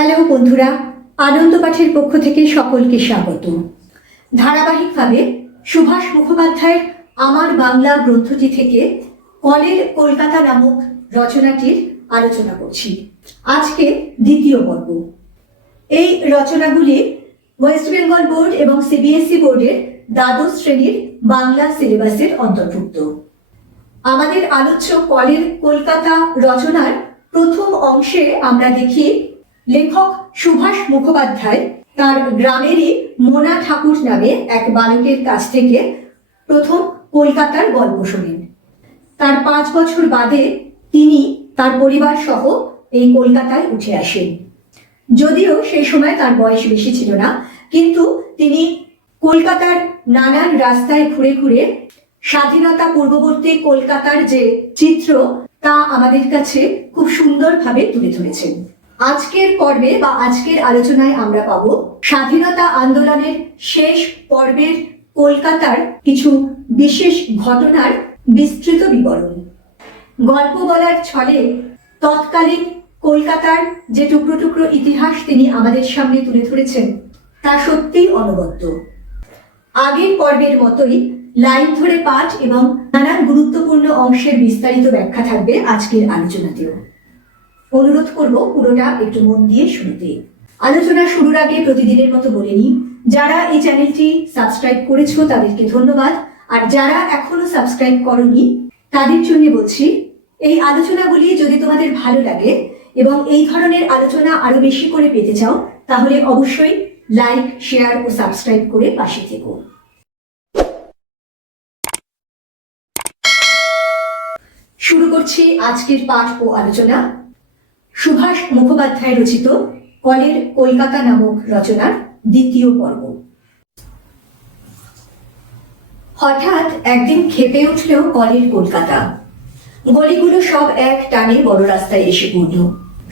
Hello বন্ধুরা, আনন্দ পাঠের পক্ষ থেকে সকলকে স্বাগত। ধারাবাহিকভাবে সুভাষ মুখোপাধ্যায়ের আমার বাংলা গ্রন্থটি থেকে কলের কলকাতা নামক রচনাটির আলোচনা করছি। আজকে দ্বিতীয় পর্ব। এই রচনাগুলি ওয়েস্ট বেঙ্গল বোর্ড এবং সিবিএসই বোর্ডের দ্বাদশ শ্রেণীর বাংলা সিলেবাসের অন্তর্ভুক্ত। আমাদের আলোচ্য কলের কলকাতা রচনার প্রথম অংশে আমরা দেখি লেখক সুভাষ মুখোপাধ্যায় তার গ্রামেরই মোনা ঠাকুর নামে এক বালকের কাছ থেকে প্রথম কলকাতার গল্প শোনেন। তার 5 বছর বাদে তিনি তার পরিবার সহ এই কলকাতায় উঠে আসেন। যদিও সেই সময় তার বয়স বেশি ছিল না, কিন্তু তিনি কলকাতার নানান রাস্তায় ঘুরে ঘুরে স্বাধীনতা পূর্ববর্তী কলকাতার যে চিত্র তা আমাদের কাছে খুব সুন্দরভাবে তুলে ধরেছেন। আজকের পর্বে বা আজকের আলোচনায় আমরা পাব স্বাধীনতা আন্দোলনের শেষ পর্বের কলকাতার কিছু বিশেষ ঘটনার বিস্তৃত বিবরণ। গল্প বলার ছলে তৎকালীন কলকাতার যে টুকরো টুকরো ইতিহাস তিনি আমাদের সামনে তুলে ধরেছেন তা সত্যিই অনবদ্য। আগের পর্বের মতোই লাইন ধরে পাঠ এবং নানান গুরুত্বপূর্ণ অংশের বিস্তারিত ব্যাখ্যা থাকবে আজকের আলোচনাতেও। অনুরোধ করব পুরোটা একটু মন দিয়ে শুনতে। আলোচনা শুরুর আগে প্রতিদিনের মতো বলে নিই, যারা এই চ্যানেলটি সাবস্ক্রাইব করেছো তাদেরকে ধন্যবাদ, আর যারা এখনো সাবস্ক্রাইব করনি তাদের জন্য বলছি, এই আলোচনাগুলি যদি তোমাদের ভালো লাগে এবং এই ধরনের আলোচনা আরো বেশি করে পেতে চাও তাহলে অবশ্যই লাইক, শেয়ার ও সাবস্ক্রাইব করে পাশে থেকো। শুরু করছি আজকের পাঠ ও আলোচনা। সুভাষ মুখোপাধ্যায় রচিত কলের কলকাতা নামক রচনার দ্বিতীয় পর্ব। হঠাৎ একদিন ক্ষেপে উঠল কলের কলকাতা। গলিগুলো সব এক টানে বড় রাস্তায় এসে পড়ল।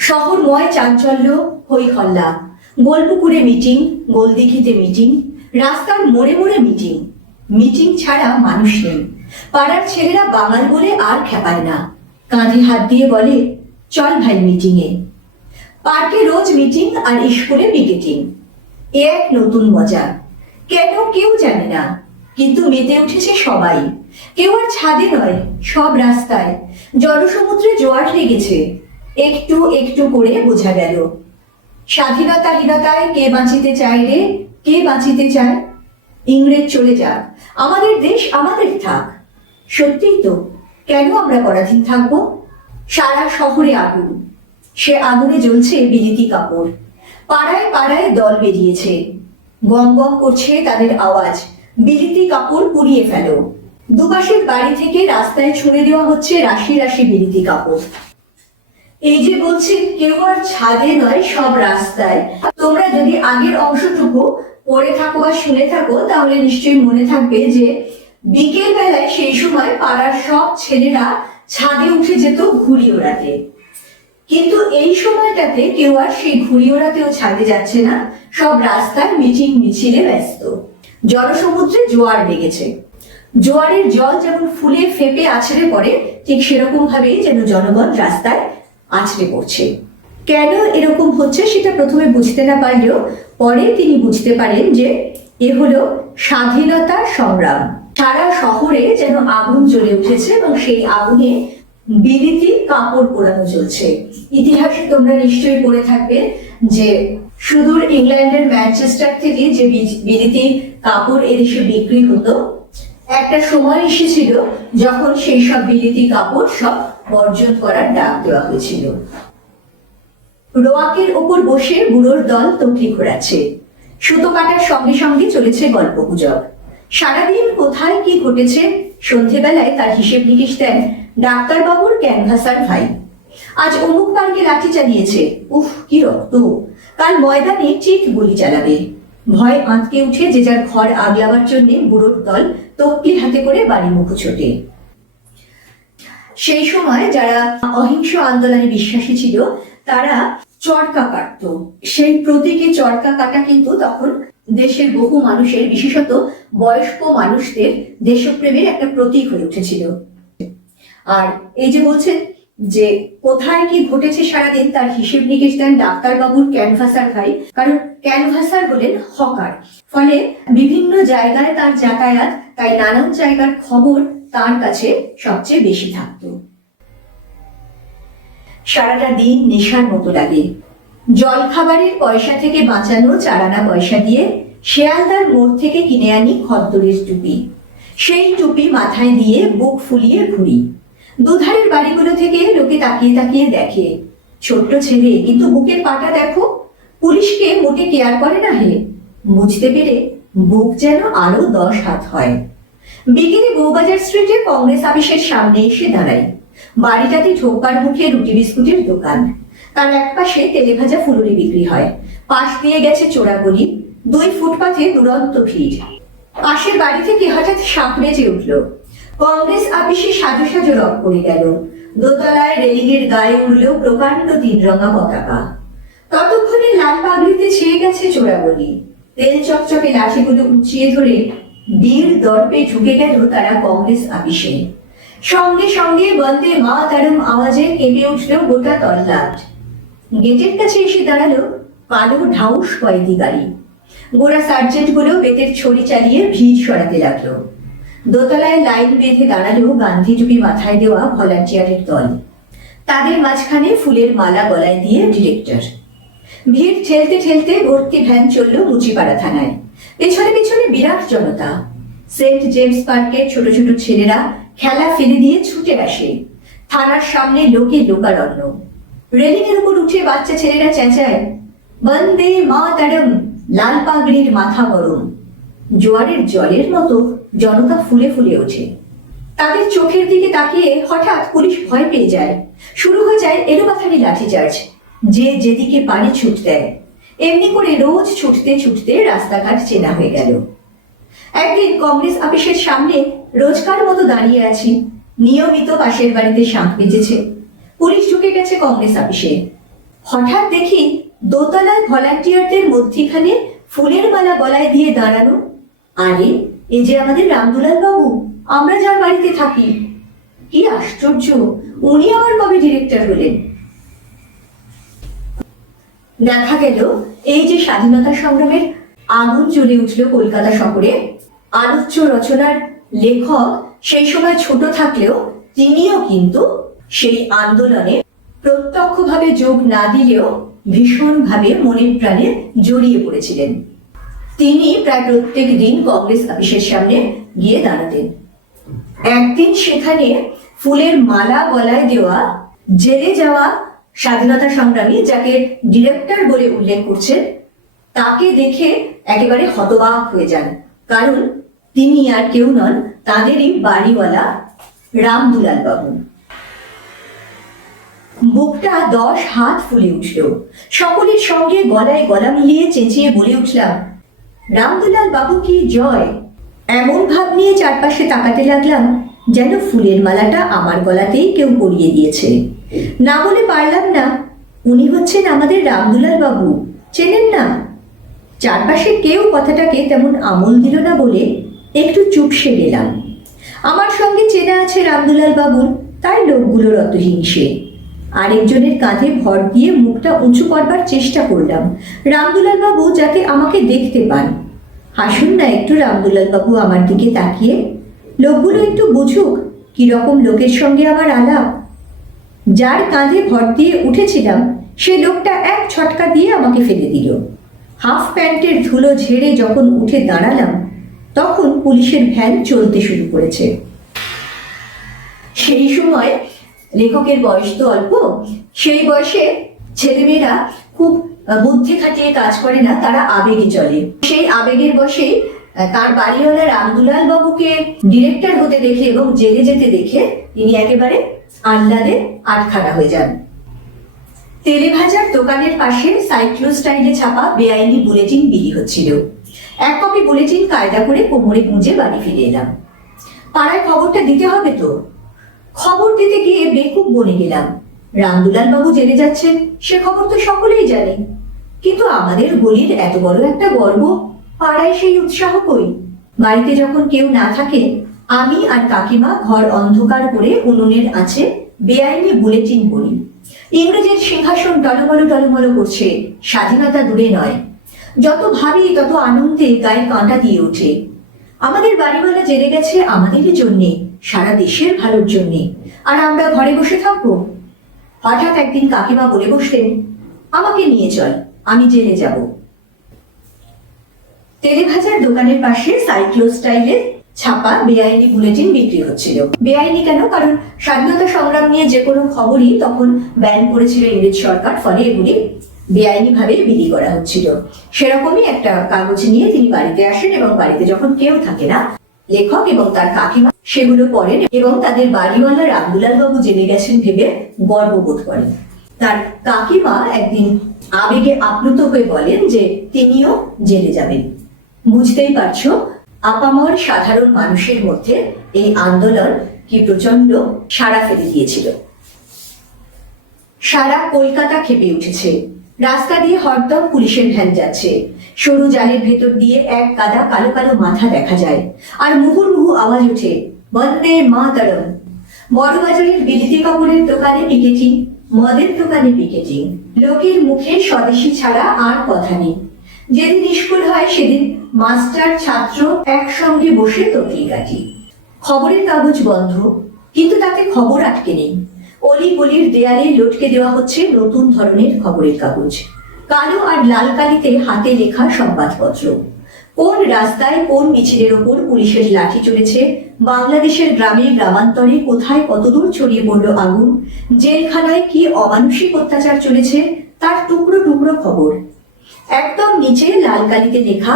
শহরময় চাঞ্চল্য, হই হল্লা, গোলপুকুরে মিটিং, গোলদিঘিতে মিটিং, রাস্তার মোড়ে মোড়ে মিটিং। মিটিং ছাড়া মানুষ নেই। পাড়ার ছেলেরা বাঙাল বলে আর খেপায় না, কাঁধে হাত দিয়ে বলে, চল ভাই মিটিংয়ে। পার্কে রোজ মিটিং আর স্কুলে পিকেটিং। এ এক নতুন মজা, কেন কেউ জানে না, কিন্তু মেতে উঠেছে সবাই। কেউ আর ছাদে নয়, সব রাস্তায়। জনসমুদ্রে জোয়ার লেগেছে, একটু একটু করে বোঝা গেল। স্বাধীনতাহীনতায় কে বাঁচিতে চায় রে, কে বাঁচিতে চায়? ইংরেজ চলে যাক, আমাদের দেশ আমাদের থাক। সত্যিই তো, কেন আমরা পরাধীন থাকবো? সারা শহরে আগুন, সে আগুনে জ্বলছে বিলিতি কাপড়। পাড়ায় পাড়ায় দল বেরিয়েছে, গম গম করছে তাদের আওয়াজ, বিলিতি কাপড় পুড়িয়ে ফেলো। দুপাশের বাড়ি থেকে রাস্তায় ছুঁড়ে দেওয়া হচ্ছে রাশি রাশি বিলিতি কাপড়। এই যে বলছে কেউ আর ছাদে নয়, সব রাস্তায়। তোমরা যদি আগের অংশটুকু পড়ে থাকো বা শুনে থাকো তাহলে নিশ্চয়ই মনে থাকবে যে বিকেল বেলায় সেই সময় পাড়ার সব ছেলেরা ছাদে উঠে যেত ঘুড়ি ওড়াতে। কিন্তু এই সময়টাতে কেউ আর সেই ঘুড়ি ওড়াতেও ছাদে যাচ্ছে না, সব রাস্তায় মিটিং মিছিলে ব্যস্ত। জনসমুদ্রে জোয়ার লেগেছে। জোয়ারের জল যেমন ফুলে ফেপে আছড়ে পড়ে, ঠিক সেরকম ভাবেই যেন জনগণ রাস্তায় আছড়ে পড়ছে। কেন এরকম হচ্ছে সেটা প্রথমে বুঝতে না পারলেও পরে তিনি বুঝতে পারেন যে এ হলো স্বাধীনতা সংগ্রাম। সারা শহরে যেন আগুন জ্বলে উঠেছে এবং সেই আগুনে বিলিতি কাপড় পোড়ানো চলছে। ইতিহাসে তোমরা নিশ্চয়ই পড়ে থাকবে যে সুদূর ইংল্যান্ডের ম্যানচেস্টার থেকে যে বিলিতি কাপড় এদেশে বিক্রি হতো, একটা সময় এসেছিল যখন সেই সব বিলিতি কাপড় সব বর্জন করার ডাক দেওয়া হয়েছিল। রোয়াকের ওপর বসে বুড়োর দল তকলি ঘোরাচ্ছে। সুতো কাটার সঙ্গে সঙ্গে চলেছে গল্প গুজব। সারাদিন কোথায় কি ঘটেছে সন্ধেবেলায় তার হিসেব নিকেশ দেন ডাক্তারবাবুর ক্যানভাসার ভাই। আজ অমুক পার্কে লাঠি চালিয়েছে, উফ কি রক্ত। কাল ময়দানে ঠিক গুলি চালাবে। ভয় আঁতকে উঠে যে যার ঘর আগলাবার জন্য বুড়োর দল তকলি হাতে করে বাড়ি মুখ ছোটে। সেই সময় যারা অহিংস আন্দোলনে বিশ্বাসী ছিল তারা চরকা কাটত। সেই প্রতীকী চরকা কাটা কিন্তু তখন দেশের বহু মানুষের, বিশেষত বয়স্ক মানুষদের দেশপ্রেমের একটা প্রতীক হয়ে উঠেছিল। আর এই যে বলছেন যে কোথায় কি ঘটেছে সারাদিন তার হিসেব নিকেশ দেন ডাক্তারবাবুর ক্যানভাসার ভাই, কারণ ক্যানভাসার হলেন হকার, ফলে বিভিন্ন জায়গায় তার যাতায়াত, তাই নানান জায়গার খবর তার কাছে সবচেয়ে বেশি থাকতো। সারাটা দিন নেশার মতো লাগে। জল খাবারের পয়সা থেকে বাঁচানো 4 আনা পয়সা দিয়ে শেয়ালদার মোড় থেকে কিনে আনি খদ্দরের টুপি। সেই টুপি মাথায় দিয়ে বুক ফুলিয়ে ঘুরি। দুধারের বাড়িগুলো থেকে লোকে তাকিয়ে তাকিয়ে দেখে, ছোট্ট ছেলে কিন্তু বুকের পাটা দেখো, পুলিশকে মোটে কেয়ার করে না হে। বুঝতে পেরে বুক যেন আরো 10 হাত হয়। বিকেলে বউবাজার স্ট্রিটে কংগ্রেস অফিসের সামনে এসে দাঁড়াই। বাড়িটাতে ঢোকবার মুখে রুটি বিস্কুটের দোকান, তার এক পাশে তেলে ভাজা ফুলুরি বিক্রি হয়। পাশ দিয়ে গেছে চোরাগলি, 2 ফুটপাথে দুরন্ত ভিড়। পাশের বাড়ি থেকে হঠাৎ সাপ বেজে উঠল। কংগ্রেস অফিসে সাজো সাজো রব পড়ে গেল। দোতলায় রেলিংয়ের গায়ে উঠল প্রকাণ্ড 3 রঙা পতাকা। ততক্ষণে লাল পাগড়িতে ছেয়ে গেছে চোরাগলি। তেল চকচকে লাঠিগুলো উঁচিয়ে ধরে বীর দর্পে ঢুকে গেল তারা কংগ্রেস অফিসে। সঙ্গে সঙ্গে বন্দে মাতরম আওয়াজে কেঁপে উঠল গোটা তল্লাট। গেটের কাছে এসে দাঁড়ালো কালো ঢাউস কয়েদি গাড়ি। গোড়া সার্জেন্ট গুলো বেতের ছড়ি চালিয়ে ভিড় সরাতে লাগলো। দোতলায় লাইন বেঁধে দাঁড়ালো গান্ধী টুপি মাথায় দেওয়া ভলান্টিয়ারের দল। তাদের মাঝখানে ফুলের মালা গলায় দিয়ে ডিরেক্টর। ভিড় ঠেলতে ঠেলতে ভর্তি ভ্যান চলল মুচিপাড়া থানায়। পেছনে পেছনে বিরাট জনতা। সেন্ট জেমস পার্কের ছোট ছোট ছেলেরা খেলা ফেলে দিয়ে ছুটে আসে। থানার সামনে লোকে লোকারণ্য। রেলিং এর উপর উঠে বাচ্চা ছেলেরা চেঁচায়, বন্দে মাতরম, লাল পাগড়ির মাথা গরম। জোয়ারের জলের মতো জনতা ফুলে ফুলে ওঠে। তাদের চোখের দিকে তাকিয়ে হঠাৎ পুলিশ ভয় পেয়ে যায়। শুরু হয়ে যায় এলোপাথারি লাঠিচার্জ। যে যেদিকে পারে ছুট দেয়। এমনি করে রোজ ছুটতে ছুটতে রাস্তাঘাট চেনা হয়ে গেল। একদিন কংগ্রেস অফিসের সামনে রোজকার মতো দাঁড়িয়ে আছি। নিয়মিত পাশের বাড়িতে শাঁখ বেজেছে। পুলিশ ঢুকে গেছে কংগ্রেস অফিসে। হঠাৎ দেখি দোতলায় ভলান্টিয়ারদের মধ্যিখানে ফুলের মালা গলায় দিয়ে দাঁড়ানো। আরে, এই যে আমাদের রামদুলাল বাবু, আমরা যার বাড়িতে থাকি। কি আশ্চর্য, উনি আবার কবে ডিরেক্টর হলেন? দেখা গেল এই যে স্বাধীনতা সংগ্রামের আগুন জ্বলে উঠল কলকাতা শহরে, আলোচ্য রচনার লেখক সেই সময় ছোট থাকলেও তিনিও কিন্তু সেই আন্দোলনে প্রত্যক্ষভাবে যোগ না দিলেও ভীষণভাবে মনে প্রাণে জড়িয়ে পড়েছিলেন। তিনি প্রায় প্রত্যেক দিন কংগ্রেস অফিসের সামনে গিয়ে দাঁড়াতেন। একদিন সেখানে ফুলের মালা গলায় দেওয়া জেলে যাওয়া স্বাধীনতা সংগ্রামী, যাকে ডিরেক্টর বলে উল্লেখ করছেন, তাকে দেখে একেবারে হতবাক হয়ে যান। কারণ তিনি আর কেউ নন, তাদেরই বাড়িওয়ালা রামদুলাল বাবু। বুকটা 10 হাত ফুলে উঠল। সকলের সঙ্গে গলায় গলা মিলিয়ে চেঁচিয়ে বলে উঠলাম, রামদুলাল বাবু কি জয়। এমন ভাব নিয়ে চারপাশে তাকাতে লাগলাম যেন ফুলের মালাটা আমার গলাতেই কেউ পরিয়ে দিয়েছে। না বলে পারলাম না, উনি হচ্ছেন আমাদের রামদুলাল বাবু, চেনেন না? চারপাশে কেউ কথাটাকে তেমন আমল দিল না বলে একটু চুপসে গেলাম। আমার সঙ্গে চেনা আছে রামদুলাল বাবুর, তাই লোকগুলোর অত হিংসে। আরেকজনের কাঁধে ভর দিয়ে মুখটা উঁচু করবার চেষ্টা করলাম, রামদুলাল বাবু যাতে আমাকে দেখতে পান। হাসুন না একটু রামদুলাল বাবু আমার দিকে তাকিয়ে, লোকগুলো একটু বুঝুক কিরকম লোকের সঙ্গে আমার আলাপ। যার কাঁধে ভর দিয়ে উঠেছিলাম সে লোকটা এক ছটকা দিয়ে আমাকে ফেলে দিল। হাফ প্যান্টের ধুলো ঝেড়ে যখন উঠে দাঁড়ালাম তখন পুলিশের ভ্যান চলতে শুরু করেছে। সেই সময় লেখকের বয়স তো অল্প, সেই বয়সে ছেলেমেয়েরা খুব বুদ্ধি খাটিয়ে কাজ করে না, তারা আবেগে চলে। সেই আবেগের বসে তার বাড়িওয়ালা রামদুলাল বাবুকে ডিরেক্টর হতে দেখে এবং জেলে যেতে দেখে তিনি একেবারে আহ্লাদে আটখানা হয়ে যান। তেলে ভাজার দোকানের পাশে সাইক্লো স্টাইলে ছাপা বেআইনি বুলেটিন বিলি হচ্ছিল। 1 কপি বুলেটিন কায়দা করে কোমরে গুঁজে বাড়ি ফিরে এলাম। পাড়ায় খবরটা দিতে হবে তো। খবর দিতে গিয়ে বেকুব বনে গেলাম। রামদুলাল বাবু জেলে যাচ্ছেন সে খবর তো সকলেই জানে, কিন্তু আমাদের গলির এত বড় একটা গর্ব, পাড়ায় সেই উৎসাহ কই? বাড়িতে যখন কেউ না থাকে আমি আর কাকিমা ঘর অন্ধকার করে উনুনের আঁচে বেআইনি বুলেটিন বই। ইংরেজের সিংহাসন টলমলো টলমলো করছে, স্বাধীনতা দূরে নয়। যত ভাবি তত আনন্দে গায়ে কাঁটা দিয়ে ওঠে। আমাদের বাড়িওয়ালা জেনে গেছে আমাদেরই জন্যে, সারা দেশের ভালোর জন্যে, আর আমরা ঘরে বসে থাকবো। হঠাৎ একদিন কাকিমা বলে বসলেন, আমাকে নিয়ে চল, আমি জেলে যাব। তেলে ভাজার দোকানের পাশে সাইক্লো স্টাইলে ছাপা বেআইনি বুলেটিন বিক্রি হচ্ছিল। বেআইনি কেন? কারণ স্বাধীনতা সংগ্রাম নিয়ে যে কোনো খবরই তখন ব্যান করেছিল ইংরেজ সরকার, ফলে এগুলি বেআইনি ভাবে বিলি করা হচ্ছিল। সেরকমই একটা কাগজ নিয়ে তিনি বাড়িতে আসেন, এবং বাড়িতে যখন কেউ থাকে না, লেখক এবং তার কাকিমা সেগুলো পড়েন, এবং তাদের বাড়িওয়ালা রামদুলাল বাবু জেনে গেছেন ভেবে গর্ববোধ করেন। তার কাকিমা একদিন আবেগে আপ্লুত হয়ে বলেন যে তিনিও জেলে যাবেন। বুঝতেই পারছো, আপামর সাধারণ মানুষের মধ্যে এই আন্দোলন কি প্রচন্ড সাড়া ফেলে দিয়েছিল। সারা কলকাতা খেপে উঠেছে। রাস্তা দিয়ে হরদম পুলিশের ভ্যান যাচ্ছে। সরু জালের ভেতর দিয়ে এক গাদা কালো কালো মাথা দেখা যায়, আর মুহুর্মুহু আওয়াজ ওঠে, বন্দে মাতরম। বড়বাজারের বিলিতি কাপড়ের দোকানে পিকেটিং, মদের দোকানে পিকেটিং। লোকের মুখে স্বদেশী ছাড়া আর কথা নেই। যেদিন স্কুল হয় সেদিন মাস্টার ছাত্র একসঙ্গে বসে তকলি কাটি। খবরের কাগজ বন্ধ, কিন্তু তাতে খবর আটকে নেই। অলি গলির দেয়ালে লটকে দেওয়া হচ্ছে নতুন ধরনের খবরের কাগজ। কালো আর লাল কালিতে হাতে লেখা সংবাদপত্র। কোন রাস্তায় কোন মিছিলের ওপর পুলিশের লাঠি চলেছে, বাংলাদেশের গ্রামে গ্রামান্তরে কোথায় কতদূর ছড়িয়ে পড়ল আগুন, জেলখানায় কি অমানুষিক অত্যাচার চলেছে, তার টুকরো টুকরো খবর। একদম নিচে লাল কালিতে লেখা,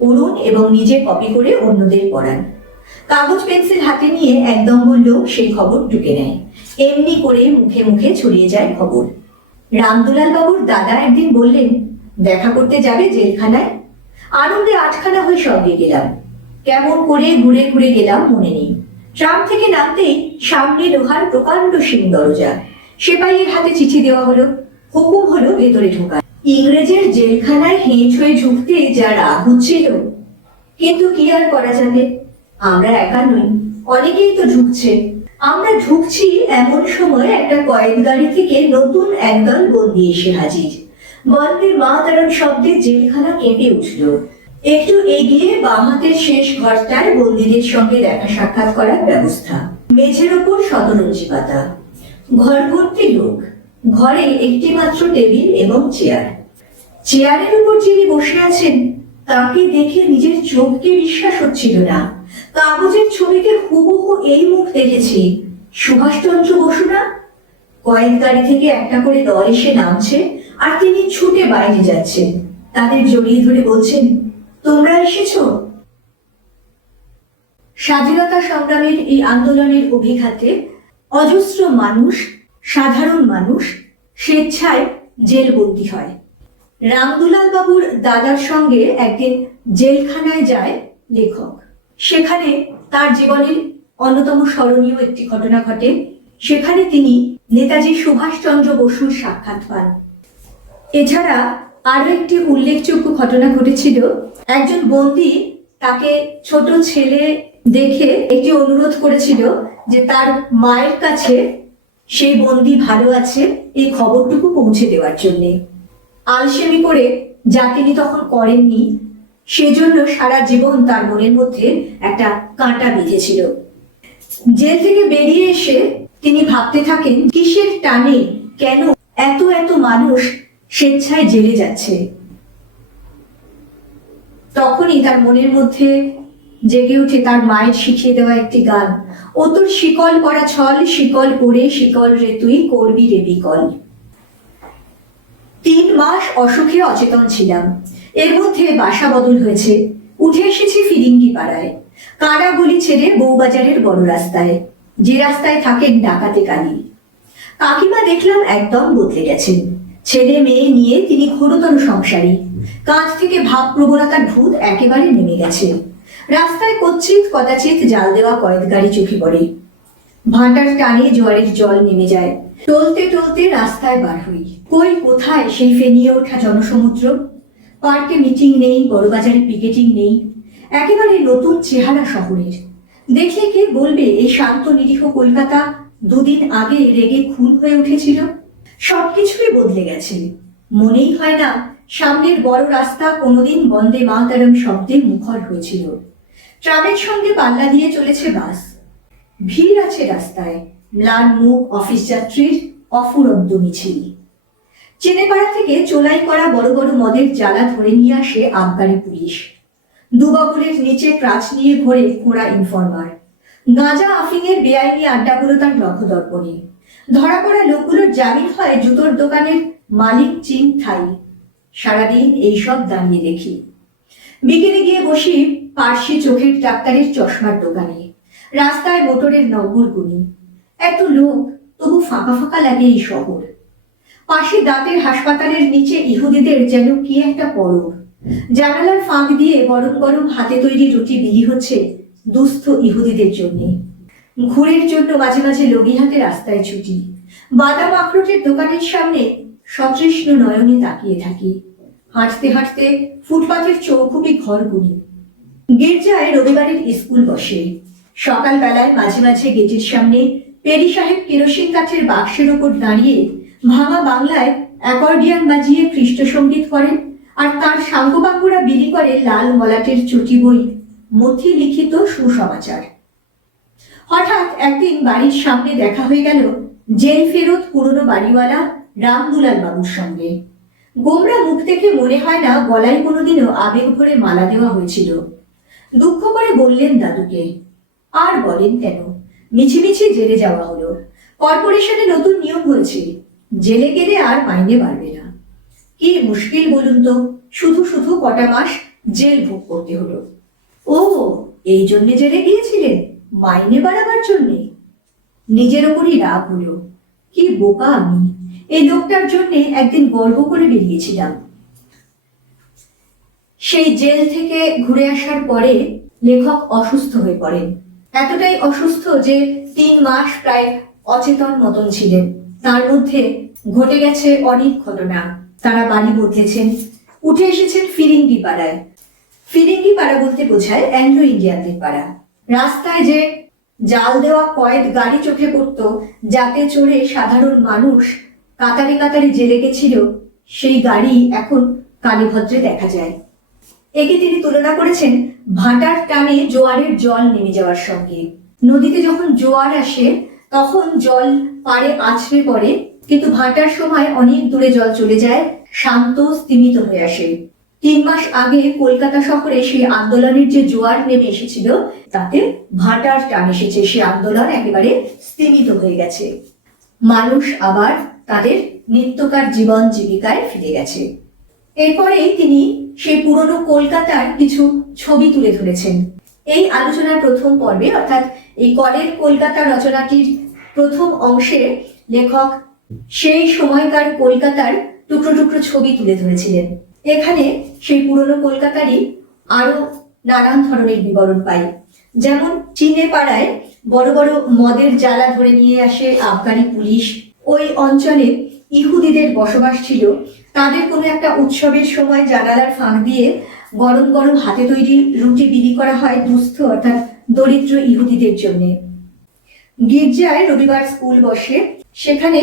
পড়ুন এবং নিজে কপি করে অন্যদের পড়ান। কাগজ পেন্সিল হাতে নিয়ে একদম লোক সেই খবর টুকে নেয়। এমনি করে মুখে মুখে ছড়িয়ে যায় খবর। রামদুলাল বাবুর দাদা একদিন বললেন, দেখা করতে যাবে জেলখানায়? আনন্দে আটখানা হয়ে সঙ্গে গেলাম। কেমন করে ঘুরে ঘুরে গেলাম মনে নেই। ট্রাম থেকে নামতেই সামনে লোহার প্রকাণ্ড সিং দরজা। সেপাইয়ের হাতে চিঠি দেওয়া হলো, হুকুম হলো ভেতরে ঢোকা। ইংরেজের জেলখানায় হেঁচ হয়ে ঝুঁকতে যা রাগ হচ্ছিল, কিন্তু কি আর করা যাবে, আমরা একা নই, অনেকেই তো ঢুকছে। আমরা ঢুকছি এমন সময় একটা কয়েদ গাড়ি থেকে নতুন একদল বন্দী এসে হাজির। বন্দে মাতরম শব্দে জেলখানা কেঁপে উঠল। একটু এগিয়ে বাঁ হাতের শেষ ঘরটায় বন্দীদের সঙ্গে দেখা সাক্ষাৎ করার ব্যবস্থা। মেঝের ওপর শতরঞ্জি পাতা। ঘর ভর্তি লোক। ঘরে একটি মাত্র টেবিল এবং চেয়ার। চেয়ারের উপর যিনি বসে আছেন তাকে দেখে নিজের চোখকে বিশ্বাস হচ্ছিল না। কাগজের ছবিতে হুবহু এই মুখ দেখেছি। সুভাষচন্দ্র বসু না? কয়েক গাড়ি থেকে একটা করে দল এসে নামছে, আর তিনি ছুটে বাইরে যাচ্ছেন। তাদের জড়িয়ে ধরে বলছেন, তোমরা এসেছো? স্বাধীনতা সংগ্রামের এই আন্দোলনের অভিঘাতে অজস্র মানুষ, সাধারণ মানুষ স্বেচ্ছায় জেলবন্দী হয়। রামদুলাল বাবুর দাদার সঙ্গে একদিন জেলখানায় যায় লেখক। সেখানে তার জীবনের অন্যতম স্মরণীয় একটি ঘটনা ঘটে। সেখানে তিনি নেতাজি সুভাষচন্দ্র বসুর সাক্ষাৎ পান। এছাড়া আরো একটি উল্লেখযোগ্য ঘটনা ঘটেছিল। একজন বন্দী তাকে ছোট ছেলে দেখে একটি অনুরোধ করেছিল যে তার মায়ের কাছে সেই বন্দী ভালো আছে এই খবরটুকু পৌঁছে দেওয়ার জন্যে। আলসেমি করে যা তিনি তখন করেননি, সেজন্য সারা জীবন তার মনের মধ্যে একটা কাঁটা বিঁধেছিল। জেল থেকে বেরিয়ে এসে তিনি ভাবতে থাকেন, কিসের টানে কেন এত এত মানুষ স্বেচ্ছায় জেলে যাচ্ছে। তখনই তার মনের মধ্যে জেগে উঠে তার মায়ের শিখিয়ে দেওয়া একটি গান, ও তোর শিকল পরা ছল, শিকল পরে শিকল রে তুই করবি রে বিকল। 3 মাস অসুখে অচেতন ছিলাম। এর মধ্যে বাসা বদল হয়েছে। উঠে এসেছি ফিরিঙ্গি পাড়ায়। কারাগুলি ছেড়ে বউবাজারের বড় রাস্তায়, যে রাস্তায় থাকেন ডাকাতে কালী। কাকিমা দেখলাম একদম বদলে গেছেন। ছেলে মেয়ে নিয়ে তিনি ঘোরতর সংসারী। কাঁধ থেকে ভাব প্রবণতার ভূত একেবারে নেমে গেছে। রাস্তায় কচ্ছিত কদাচিৎ জাল দেওয়া কয়েদ গাড়ি চোখে পড়ে। ভাটার টানে জোয়ারের জল নেমে যায়। টলতে টলতে রাস্তায় বার হই। কই কোথায় সেই ফেনিয়ে ওঠা জনসমুদ্র? পার্কে মিটিং নেই, বড়বাজারে পিকেটিং নেই। একেবারে নতুন চেহারা শহরের। দেখলে কে বলবে এই শান্ত নিরীহ কলকাতা দুদিন আগে রেগে খুন হয়ে উঠেছিল। সবকিছুই বদলে গেছে। মনেই হয় না সামনের বড় রাস্তা কোনোদিন বন্দে মাতরম শব্দে মুখর হয়েছিল। ট্রামের সঙ্গে পাল্লা দিয়ে চলেছে বাস। ভিড় আছে রাস্তায়, ম্লান মুখ অফিস যাত্রীর, অফুরন্ত মিছিল। চেনেপাড়া থেকে চোলাই করা বড় বড় মদের জ্বালা ধরে নিয়ে আসে আবগারি পুলিশ। দুবাবুরের নিচে ক্রাচ নিয়ে ঘোরে খোঁড়া ইনফরমার। গাঁজা আফিংয়ের বেআইনি আড্ডাগুলো তার নখদর্পণে। ধরা পড়া লোকগুলোর জামিন হয় জুতোর দোকানের মালিক চিন থাই। সারাদিন এইসব দাঁড়িয়ে দেখি। বিকেলে গিয়ে বসি পার্সি চোখের ডাক্তারের চশমার দোকানে। রাস্তায় মোটরের নম্বর গুনি। এত লোক, তবু ফাঁকা ফাঁকা লাগে এই শহর। পাশে দাঁতের হাসপাতালের নিচে ইহুদিদের যেন কি একটা পরব। জানালার ফাঁক দিয়ে গরম গরম হাতে তৈরি রুটি বিলি হচ্ছে দুস্থ ইহুদিদের জন্য। ঘুরের জন্য মাঝে মাঝে লগিহাতে রাস্তায় ছুটি। বাদাম আখরোটের দোকানের সামনে সতৃষ্ণ নয়নে তাকিয়ে থাকি। হাঁটতে হাঁটতে ফুটপাথের চৌখুপি ঘর গুনি। গির্জায় রবিবারের স্কুল বসে। সকালবেলায় মাঝে মাঝে গেটের সামনে পেরি সাহেব কেরোসিন কাঠের বাক্সের ওপর দাঁড়িয়ে ভাঙা বাংলায় অ্যাকর্ডিয়ান বাজিয়ে খ্রিস্ট সঙ্গীত করেন, আর তার সাঙ্গপাঙ্গরা বিলি করে লাল মলাটের চটি বই, মথি লিখিত সুসমাচার। হঠাৎ একদিন বাড়ির সামনে দেখা হয়ে গেল জেল ফেরত পুরনো বাড়িওয়ালা রামদুলাল বাবুর সঙ্গে। গোমরা মুখ দেখে মনে হয় না গলায় কোনোদিনও আবেগ ভরে মালা দেওয়া হয়েছিল। দুঃখ করে বললেন দাদুকে, আর বলেন কেন, মিছিমিছি জেলে যাওয়া হলো। কর্পোরেশনে নতুন নিয়ম হয়েছে, জেলে গেলে আর মাইনে বাড়বে না। কি মুশকিল বলুন তো, শুধু শুধু কটা মাস জেল ভোগ করতে হলো। ও, এই জন্যে জেলে গিয়েছিলেন, মাইনে বাড়াবার জন্যে? নিজের ওপরই রাগ হলো। কি বোকা আমি! এই লোকটার জন্যে একদিন গর্ব করে বেরিয়েছিলাম। সেই জেল থেকে ঘুরে আসার পরে লেখক অসুস্থ হয়ে পড়েন। এতটাই অসুস্থ যে 3 মাস প্রায় অচেতন মতন ছিলেন। তার মধ্যে ঘটে গেছে অনেক ঘটনা। তারা বাড়ি বদলেছেন, উঠে এসেছেন ফিরিঙ্গি পাড়ায়। ফিরিঙ্গি পাড়া বলতে বোঝায় অ্যাংলো ইন্ডিয়ানদের পাড়া। রাস্তায় যে জাল দেওয়া কয়েদ গাড়ি চোখে পড়ত, যাতে চড়ে সাধারণ মানুষ কাতারে কাতারে জেলে গেছিল, সেই গাড়ি এখন কালীভদ্রে দেখা যায়। একে তিনি তুলনা করেছেন ভাটার টানে জোয়ারের জল নেমে যাওয়ার সঙ্গে। নদীতে যখন জোয়ার আসে তখন জল পাড়ে আছড়ে পড়ে, কিন্তু ভাটার সময় অনেক দূরে জল চলে যায়, শান্ত স্তিমিত হয়ে আসে। 3 মাস আগে কলকাতা শহরে সেই আন্দোলনের যে জোয়ার নেমে এসেছিল, তাতে ভাটার টান এসেছে। সে আন্দোলন একেবারে স্তিমিত হয়ে গেছে। মানুষ আবার তাদের নিত্যকার জীবন জীবিকায় ফিরে গেছে। এরপরেই তিনি সেই পুরনো কলকাতার কিছু ছবি তুলে ধরেছেন। এই আলোচনার প্রথম পর্বে, অর্থাৎ এই কলের কলকাতা রচনাটির প্রথম অংশে লেখক সেই সময়কার কলকাতার টুকরো টুকরো ছবি তুলে ধরেছিলেন। এখানে সেই পুরনো কলকাতারই আরো নানান ধরনের বিবরণ পাই। যেমন চিনে পাড়ায় বড় বড় মদের জ্বালা ধরে নিয়ে আসে আবগারি পুলিশ। ওই অঞ্চলে ইহুদিদের বসবাস ছিল। তাদের কোনো একটা উৎসবের সময় জানালার ফাঁক দিয়ে গরম গরম হাতে তৈরি রুটি বিলি করা হয় দুস্থ অর্থাৎ দরিদ্র ইহুদিদের জন্য। গির্জায় রবিবার স্কুল বসে, সেখানে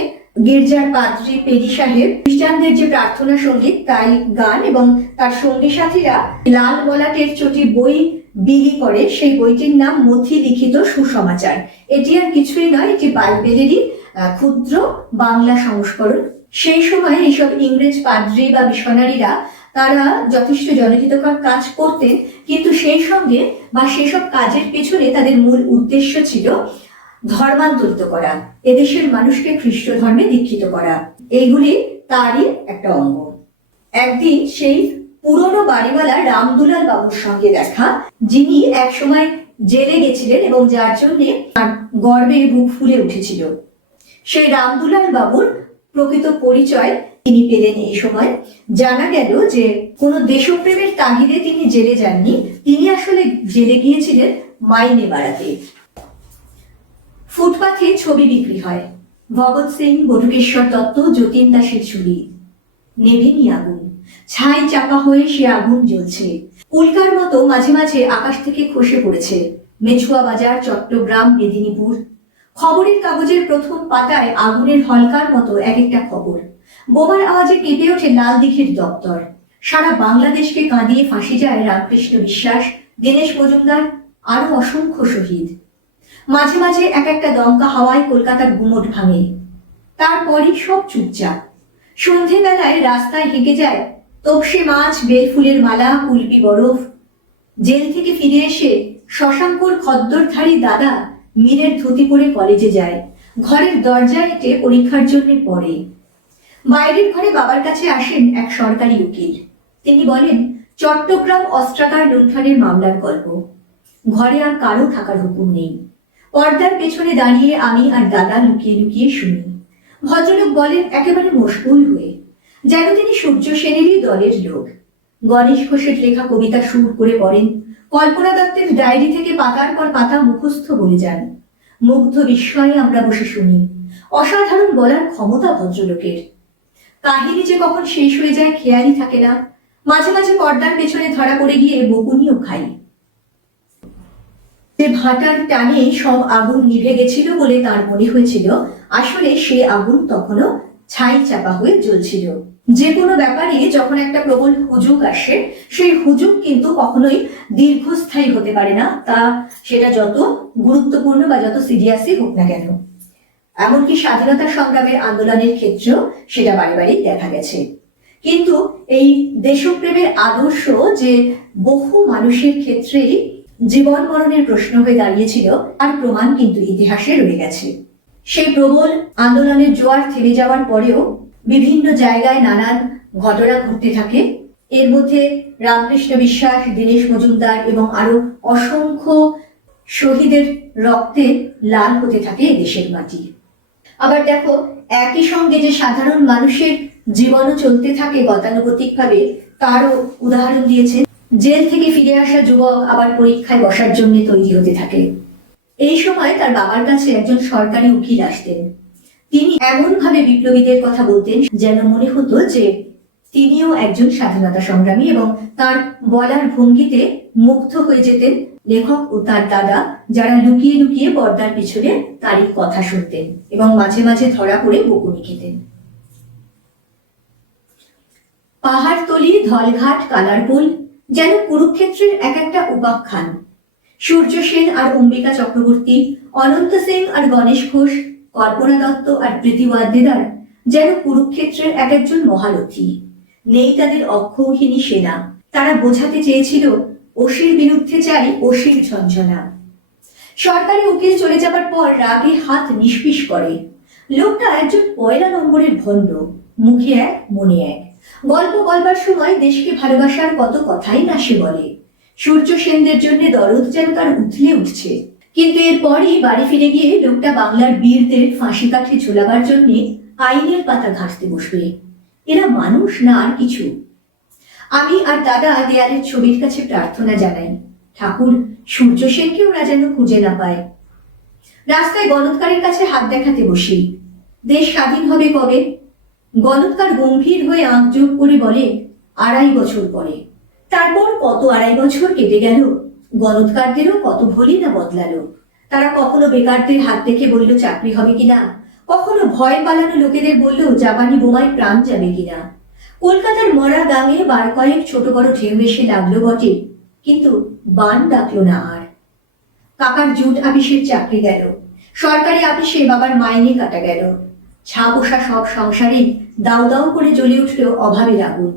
গির্জার পাদ্রী পেরি সাহেব খ্রিস্টানদের যে প্রার্থনা সঙ্গীত তাই গান এবং তার সঙ্গী সাথীরা লাল মলাটের চটি বই বিলি করে। সেই বইটির নাম মথি লিখিত সুসমাচার। এটি আর কিছুই নয়, এটি বাইবেলেরই ক্ষুদ্র বাংলা সংস্করণ। সেই সময় এইসব ইংরেজ পাদ্রী বা মিশনারিরা তারা যথেষ্ট জনহিতকর কাজ করতেন, কিন্তু সেই সঙ্গে বা সেসব কাজের পেছনে তাদের মূল উদ্দেশ্য ছিল ধর্মান্তরিত করা, এদেশের মানুষকে খ্রিস্ট ধর্মে দীক্ষিত করা। এইগুলি তারই একটা অঙ্গ। একদিন সেই পুরনো বাড়িওয়ালা রামদুলাল বাবুর সঙ্গে দেখা, যিনি একসময় জেলে গেছিলেন এবং যার জন্যে তার গর্বে বুক ফুলে উঠেছিল। সেই রামদুলাল বাবুর প্রকৃত পরিচয় তিনি পেলেন এই সময়। জানা গেল যে কোনো দেশপ্রেমের তাগিদে তিনি জেলে যাননি, তিনি আসলে জেলে গিয়েছিলেন মাইনে বাড়াতে। ফুটপাথে ছবি বিক্রি হয়। ভগৎ সিং, বটুকেশ্বর দত্ত, যতীন দাসের ছবি। নেভেনি আগুন, ছাই চাপা হয়ে সে আগুন জ্বলছে। উল্কার মতো মাঝে মাঝে আকাশ থেকে খসে পড়েছে। মেছুয়া বাজার, চট্টগ্রাম, মেদিনীপুর। খবরের কাগজের প্রথম পাতায় আগুনের হলকার মতো এক একটা খবর। বোমার আওয়াজে কেঁপে ওঠে লাল দিঘির দপ্তর। সারা বাংলাদেশকে কাঁদিয়ে ফাঁসি যায় রামকৃষ্ণ বিশ্বাস, দীনেশ মজুমদার, আরো অসংখ্য শহীদ। মাঝে মাঝে এক একটা দমকা হাওয়ায় কলকাতার গুমট ভাঙে। তারপরই সব চুপচাপ। সন্ধেবেলায় রাস্তায় হেঁকে যায় তপসে মাছ, বেলফুলের মালা, কুলপি বরফ। জেল থেকে ফিরে এসে শশাঙ্কর খদ্দরধারী দাদা মিলের ধুতি পরে কলেজে যায়। ঘরের দরজায় এঁটে পরীক্ষার জন্য পড়ে। বাইরের ঘরে বাবার কাছে আসেন এক সরকারি উকিল। তিনি বলেন, চট্টগ্রাম অস্ত্রাগার লুণ্ঠনের মামলার গল্প। ঘরে আর কারো থাকার হুকুম নেই। পর্দার পেছনে দাঁড়িয়ে আমি আর দাদা লুকিয়ে লুকিয়ে শুনি। ভদ্রলোক বলেন একেবারে মশগুল হয়ে, যেন তিনি সূর্য সেনেরই দলের লোক। গণেশ ঘোষের লেখা কবিতা সুর করে পড়েন। কল্পনা দত্তের ডায়েরি থেকে পাতার পর পাতা মুখস্থ বলে যান। মুগ্ধ বিস্ময়ে আমরা বসে শুনি। অসাধারণ বলার ক্ষমতা ভদ্রলোকের। কাহিনী যে কখন শেষ হয়ে যায় খেয়ালই থাকে না। মাঝে মাঝে পর্দার পেছনে ধরা পড়ে গিয়ে বকুনিও খাই। যে ভাটার টানে সব আগুন নিভে গেছিল বলে তার মনে হয়েছিল, আসলে সে আগুন তখনও ছাই চাপা হয়ে জ্বলছিল। যে কোনো ব্যাপারে যখন একটা প্রবল হুজুগ আসে, সেই হুজুগ কিন্তু কখনোই দীর্ঘস্থায়ী হতে পারে না, তা সেটা যত গুরুত্বপূর্ণ বা যত সিরিয়াসই হোক না কেন। এমনকি স্বাধীনতা সংগ্রামের আন্দোলনের ক্ষেত্রেও সেটা বারে বারেই দেখা গেছে। কিন্তু এই দেশপ্রেমের আদর্শ যে বহু মানুষের ক্ষেত্রেই জীবন মরণের প্রশ্ন হয়ে দাঁড়িয়েছিল, তার প্রমাণ কিন্তু ইতিহাসে রয়ে গেছে। সেই প্রবল আন্দোলনের জোয়ার থেমে যাওয়ার পরেও বিভিন্ন জায়গায় নানান ঘটনা ঘটতে থাকে। এর মধ্যে রামকৃষ্ণ বিশ্বাস, দীনেশ মজুমদার এবং আরো অসংখ্য শহীদের রক্তে লাল হতে থাকে দেশের মাটি। আবার দেখো, একই সঙ্গে যে সাধারণ মানুষের জীবনও চলতে থাকে গতানুগতিকভাবে, তারও উদাহরণ দিয়েছেন। জেল থেকে ফিরে আসা যুবক আবার পরীক্ষায় বসার জন্য তৈরি হতে থাকে। এই সময় তার বাবার কাছে একজন সরকারি উকিল আসতেন। তিনি এমন ভাবে বিপ্লবীদের কথা বলতেন যেন মনে হতো যে তিনিও একজন স্বাধীনতা সংগ্রামী, এবং তার বলার ভঙ্গিতে মুগ্ধ হয়ে যেতেন লেখক ও তার দাদা, যারা লুকিয়ে লুকিয়ে পর্দার পিছনে তারই কথা শুনতেন এবং মাঝে মাঝে ধরা পড়ে বকুনি খেতেন। পাহাড়তলি, ধলঘাট, কালারপুল যেন কুরুক্ষেত্রের এক একটা উপাখ্যান। সূর্য সেন আর অম্বিকা চক্রবর্তী, অনন্ত সিং আর গণেশ ঘোষ, কল্পনা দত্ত আর প্রীতি ওয়াদ্দেদার যেন কুরুক্ষেত্রের এক একজন মহারথী। নেই তাদের অক্ষৌহিনী সেনা। তারা বোঝাতে চেয়েছিল অসির বিরুদ্ধে চাই অসির ঝঞ্ঝনা। সরকারি উকিল চলে যাবার পর রাগে হাত নিষ্পিস করে। লোকটা একজন পয়লা নম্বরের ভণ্ড, মুখে এক মনে এক। গল্প বলবার সময় দেশকে ভালোবাসার কত কথাই না সে বলে। সূর্য সেনদের জন্য দরদ যেন তার উথলে উঠছে। কিন্তু এরপরই বাড়ি ফিরে গিয়ে লোকটা বাংলার বীরদের ফাঁসি কাঠে ঝোলাবার জন্য আইনের পাতা ঘাঁটতে বসবে। এরা মানুষ না আর কিছু। আমি আর দাদা দেয়ালের ছবির কাছে প্রার্থনা জানাই, ঠাকুর সূর্য সেনকে ওরা যেন খুঁজে না পায়। রাস্তায় গণৎকারের কাছে হাত দেখাতে বসি। দেশ স্বাধীন হবে কবে? গণৎকার গম্ভীর হয়ে আঁক যোগ করে বলে, 2.5 বছর পরে। তারপর কত 2.5 বছর কেটে গেল। গণৎকারদেরও কত ভুলই না বদলালো। তারা কখনো বেকারদের হাত দেখে বলল চাকরি হবে কিনা, কখনো ভয় পালানো লোকেদের বলল জাপানি বোমায় প্রাণ যাবে কিনা। কলকাতার মরা গাঙে বার কয়েক ছোট বড় ঢেউ এসে লাগলো বটে, কিন্তু বান ডাকলো না আর। কাকার জুট আপিসের চাকরি গেল, সরকারি আপিসে বাবার মাইনে কাটা গেল। ছাপোষা সব সংসারে দাউ দাউ করে জ্বলে উঠল অভাবের আগুন।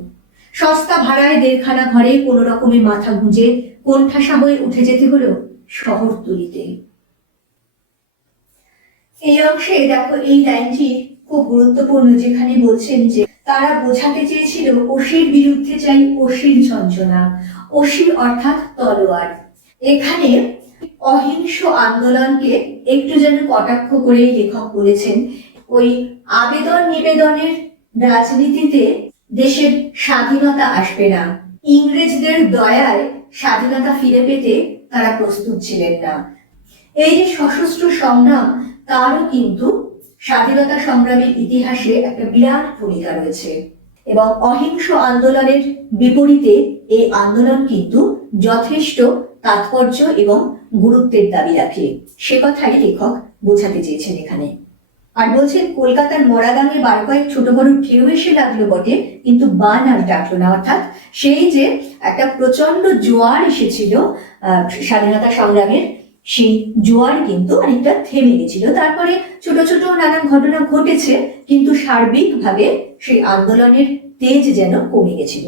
সস্তা ভাড়ায় 1.5খানা ঘরে কোনো রকমে মাথা গুঁজে কোণঠাসা হয়ে উঠে যেতে হলো শহরতলিতে। এই অংশে দেখো, এই লাইনটি খুব গুরুত্বপূর্ণ, যেখানে বলছেন যে তারা বোঝাতে চেয়েছিল অসির বিরুদ্ধে চাই অসির ঝঞ্ঝনা। অসির অর্থাৎ তলোয়ার। এখানে অহিংস আন্দোলনকে একটু যেন কটাক্ষ করে লেখক বলেছেন, ওই আবেদন নিবেদনের রাজনীতিতে দেশের স্বাধীনতা আসবে না। ইংরেজদের দয়ায় স্বাধীনতা ফিরে পেতে তারা প্রস্তুত ছিলেন না। এই যে সশস্ত্র সংগ্রাম, তারও কিন্তু স্বাধীনতা সংগ্রামের ইতিহাসে একটা বিরাট ভূমিকা রয়েছে, এবং অহিংস আন্দোলনের বিপরীতে এই আন্দোলন কিন্তু যথেষ্ট তাৎপর্য এবং গুরুত্বের দাবি রাখে। সে কথাই লেখক বোঝাতে চেয়েছেন এখানে। আর বলছেন কলকাতার মরাগাঙে বার কয়েক ছোট বড় ঢেউ এসে লাগলো বটে, কিন্তু বান আর ডাকলো না। অর্থাৎ সেই যে একটা প্রচন্ড জোয়ার এসেছিল স্বাধীনতা সংগ্রামের, সেই জোয়ার কিন্তু অনেকটা থেমে গেছিল। তারপরে ছোট ছোট নানান ঘটনা ঘটেছে, কিন্তু সার্বিকভাবে সেই আন্দোলনের তেজ যেন কমে গেছিল।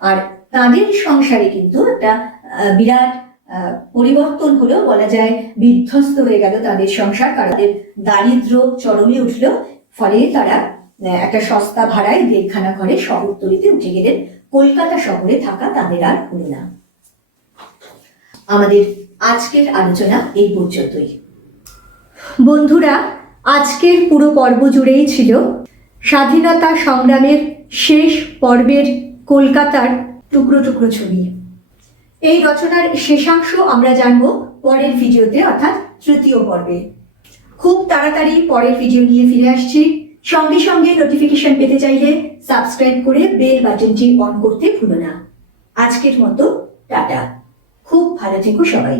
আর তাদের সংসারে কিন্তু একটা বিরাট পরিবর্তন হলো বলা যায়, বিধ্বস্ত হয়ে গেল তাদের সংসার, কারণ তাদের দারিদ্র চরমে উঠলো। ফলে তারা একটা সস্তা ভাড়ায় দেড়খানা ঘরে শহরতলিতে উঠে গেলেন। কলকাতা শহরে থাকা তাদের আর হলো না। আমাদের আজকের আলোচনা এই পর্যন্তই। বন্ধুরা, আজকের পুরো পর্ব জুড়েই ছিল স্বাধীনতা সংগ্রামের শেষ পর্বের কলকাতার টুকরো টুকরো ছবি। এই রচনার শেষাংশ আমরা জানবো পরের ভিডিওতে, অর্থাৎ তৃতীয় পর্বে। খুব তাড়াতাড়ি পরের ভিডিও নিয়ে ফিরে আসছি। সঙ্গে সঙ্গে নোটিফিকেশন পেতে চাইলে সাবস্ক্রাইব করে বেল বাটনটি অন করতে ভুলো না। আজকের মতো টাটা। খুব ভালো থেকো সবাই।